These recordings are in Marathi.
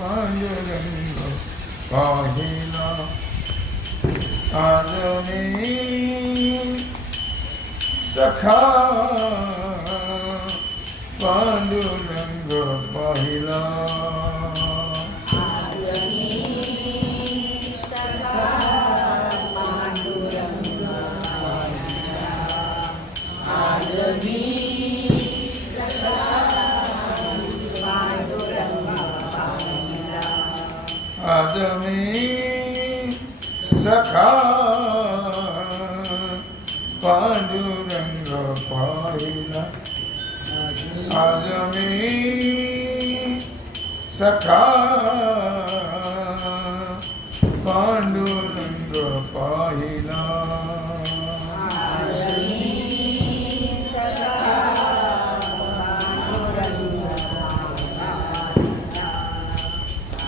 पांडुरंग पाहिला आज मी सखा पांडुरंग पाहिला आज सखा पांडुरंग पाहिला।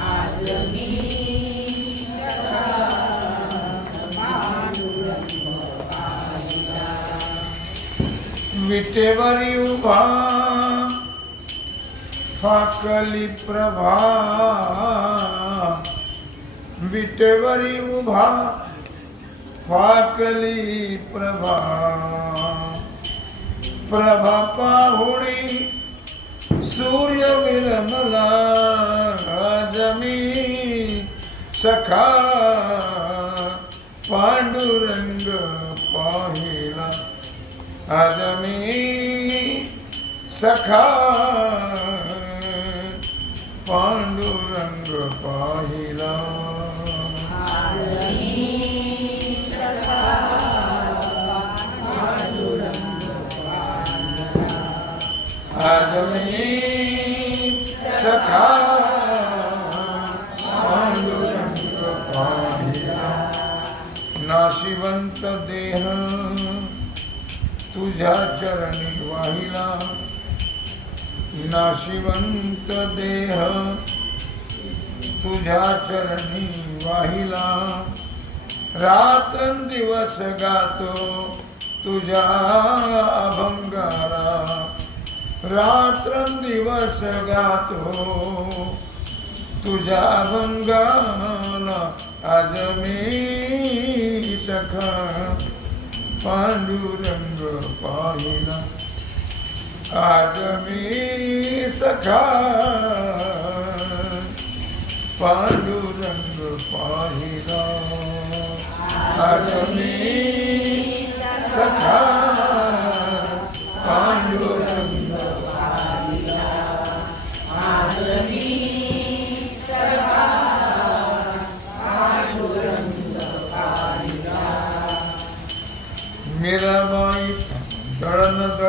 आज मी फाकली प्रभा विटेवरी उभा फाकली प्रभा. प्रभा पाहुणी सूर्य विरमला जमी सखा पांडुरंग पाहिला. आज सखा नाशिवंत देह तुझ्या चरणी वाहिला. नाशिवंत देह तुझ्या चरणी वाहिला. रात्रंदिवस गातो तुझ्या अभंगाला. रात्रंदिवस गातो तुझ्या अभंगाला. आज मी सखा पांडुरंग पाहिला। आज मी सखा पांडुरंग पाहिला। आज मी सखा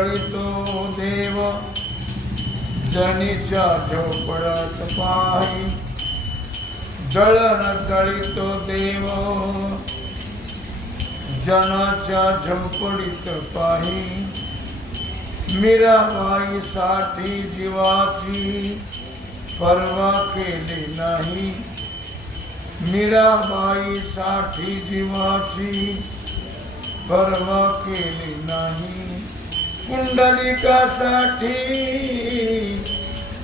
दळण देव. जनीच्या झोपडत पाही. दळण दळीतो देव. जनाच्या झोपडीत पाही. मीराबाई साठी जीवाची पर्वा केली नाही. मीराबाई साठी जीवाची पर्वा केली नाही. पुंडलिकासाठी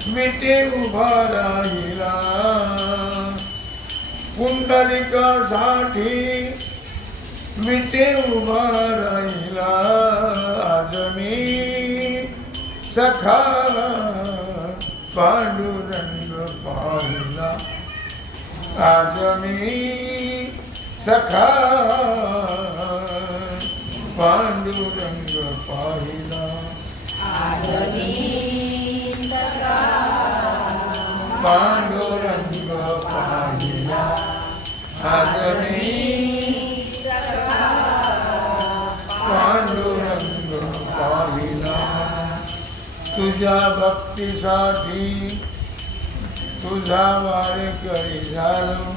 मिठे उभा राहिला. पुंडलिकासाठी मिटे उभा राहिला. आज मी सखा पांडुरंग पाहिला. आज मी सखा पांडुरंग पांडुरंग पाहिला आज पांडुरंग पाहिला तुझ्या भक्तीसाठी तुझा वारकरी झालो.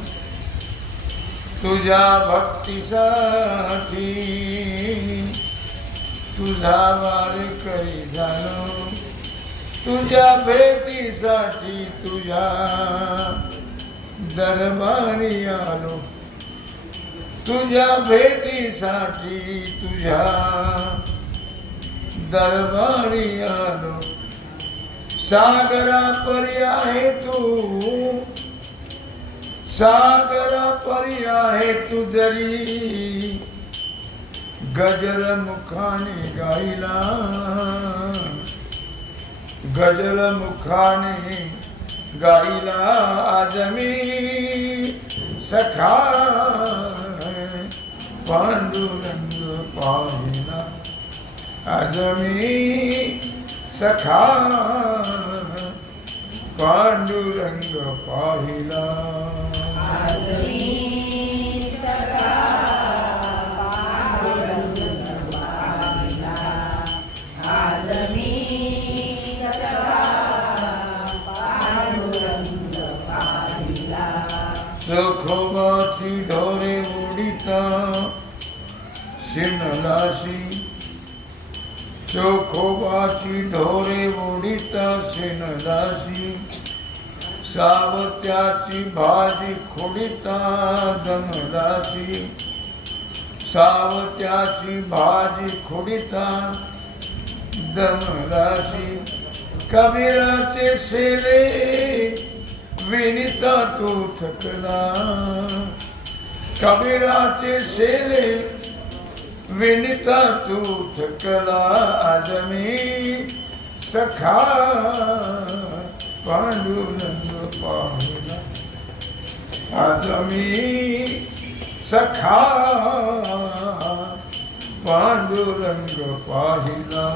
तुझ्या भक्तीसाठी तुझा वारकरी झालो. तुझ्या भेटीसाठी तुझ्या दरबारी आलो. तुझ्या भेटीसाठी तुझ्या दरबारी आलो. सागरा परी आहे तू. सागरा परी आहे तू जरी. गजर मुखाने गायला. गजर मुखाने गायला आज मी सखा. पांडुरंग पाहिला आज मी सखा. पांडुरंग पाहिला. चोखोबाची ढोरे उडिता शिनलाशी चोखोबाची ढोरे उडिता शिनलाशी सावत्याची भाजी खोडिता धनदासी सावत्याची भाजी खोडिता दमदासी कबीराचे शेले विनिता तू थकला कबीराचे शेले विनिता तू थकला आज मी सखा पांडुरंग पाहिला आज मी सखा पांडुरंग पाहिला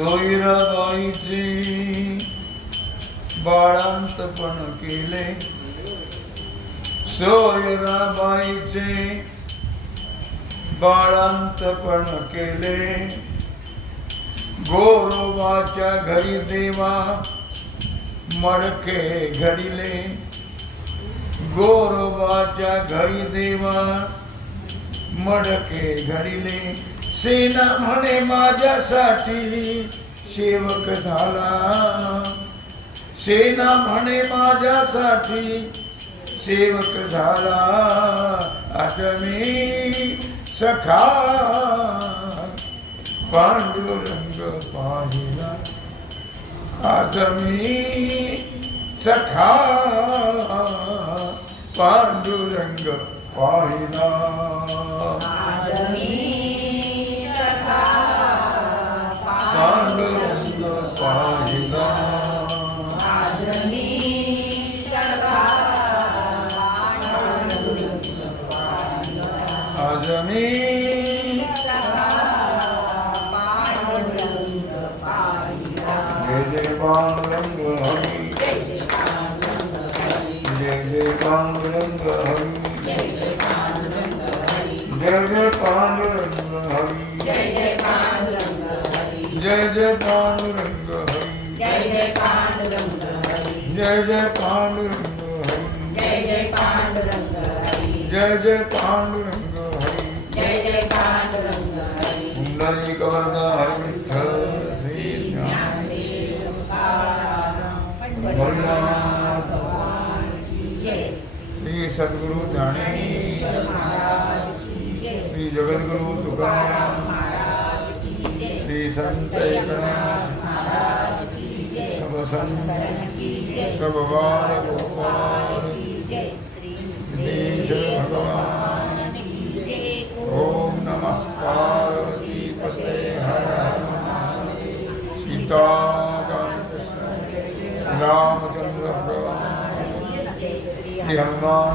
सोयराबाईचे बाळांतपण केले. सोयराबाईचे बाळांतपण केले. गोरोबाच्या घरी देवा मडके घडिले. गोरोबाच्या घरी देवा मडके घडिले. सेना म्हणे माझ्यासाठी. सेवक झाला. सेना म्हणे माझ्यासाठी. सेवक झाला. आज मी सखा पांडुरंग पाहिला. आज मी सखा पांडुरंग पाहिला. पांडुरंग पाहिला आज मी सखा पांडुरंग आज मी सखा पांडुरंग पाहिला. जय जय पांडुरंग हरी जय जय पांडुरंग हरी. जय जय पांडुरंग ਜੈ ਜੈ ਪਾਂਡੁਰੰਗ ਹਰੀ। ਜੈ ਜੈ ਪਾਂਡੁਰੰਗ ਹਰੀ। ਜੈ ਜੈ ਪਾਂਡੁਰੰਗ ਹਰੀ। ਜੈ ਜੈ ਪਾਂਡੁਰੰਗ ਹਰੀ। ਜੈ ਜੈ ਪਾਂਡੁਰੰਗ ਹਰੀ। ਜੈ ਜੈ ਪਾਂਡੁਰੰਗ ਹਰੀ। ਸੁੰਦਰੀ ਕਵਰਦਾ ਹਰਿ ਮਿੱਠ ਸ੍ਰੀ ਗਿਆਨ ਦੇਵ ਕਾਰਮ ਵਰਨਾ ਭਗਵਾਨ ਕੀ ਜੈ। ਸ੍ਰੀ ਸਤਿਗੁਰੂ ਜਾਣੀ ਸ੍ਰੀ ਜਗਤ ਗੁਰੂ ਤੁਕਾਰਾਮ श्री संत एकनाथ सब संत सब बाल गोपाल भगवान ओम नमः पार्वती पते हर सीता रामचंद्र भगवान श्री हनुमान